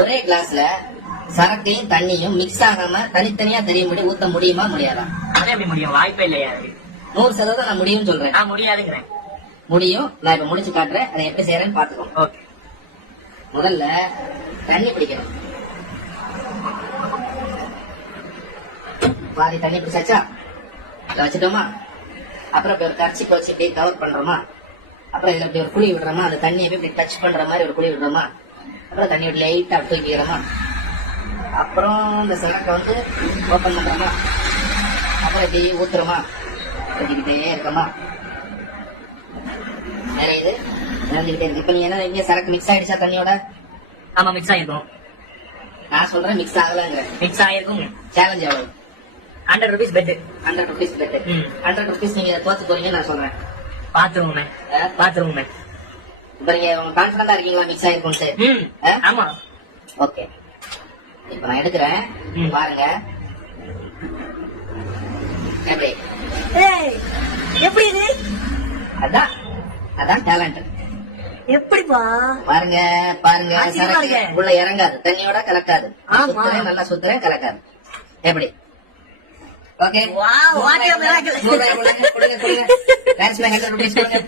ஒரே கிளாஸ்ல சரக்கையும் தண்ணியும் மிக்ஸ் ஆகாம தனித்தனியா தெரியும்படி ஊத்த முடியுமா முடியாதா? அது எப்படி முடியும்? வாய்ப்பே இல்லையா? 100% நான் முடியும்னு சொல்றேன். முடியாதுங்கிறேன். முடியும். நான் இப்ப முடிச்சு காட்டுறேன். அதை எப்படி செய்யறேன்னு பாத்துக்கோ. ஓகே. முதல்ல தண்ணி பிடிக்கணும். பாதி தண்ணி பிடிச்சாச்சா? வச்சுட்டோமா? அப்புறம் இப்ப ஒரு கர்ச்சி வச்சு இப்படி கவர் பண்றோமா? அப்புறம் இதுல இப்படி ஒரு குழி விடுறோமா? அந்த தண்ணியை இப்படி டச் பண்ற மாதிரி ஒரு குழி விடுறோமா? அப்புறம் தண்ணி விட்டு லைட்டா தூக்கிக்கிறோமா? அப்புறம் இந்த சரக்கை வந்து ஓபன் பண்றோமா? அப்புறம் இப்படி ஊத்துறோமா? ஊத்திக்கிட்டே இருக்கோமா? நிறைய இது நிறைஞ்சுக்கிட்டே இருக்கு. இப்ப நீ என்ன இங்க சரக்கு மிக்ஸ் ஆயிடுச்சா தண்ணியோட? ஆமா, மிக்ஸ் ஆயிருக்கும். நான் சொல்றேன் மிக்ஸ் ஆகலங்கிற. மிக்ஸ் ஆயிருக்கும். சேலஞ்ச் எவ்வளவு? 100 rupees bet. 100 rupees bet. 100 rupees நீங்க தோத்து போறீங்கன்னு நான் சொல்றேன். பாத்துருவோமே. இப்ப நீங்க கான்பிடண்டா இருக்கீங்களா மிக்ஸ் ஆயிருக்கும்? ஆமா. ஓகே. இப்ப நான் எடுக்கிறேன். பாருங்க எப்படி எப்படி இது? அதான் டேலண்ட். எப்படிப்பா? பாருங்க பாருங்க, சரக்கு உள்ள இறங்காது, தண்ணியோட கலக்காது. சுத்துறேன், நல்லா சுத்துறேன், கலக்காது. எப்படி? Okay. Wow, what a miracle. கொடுங்க. 100 rupees கொடுங்க.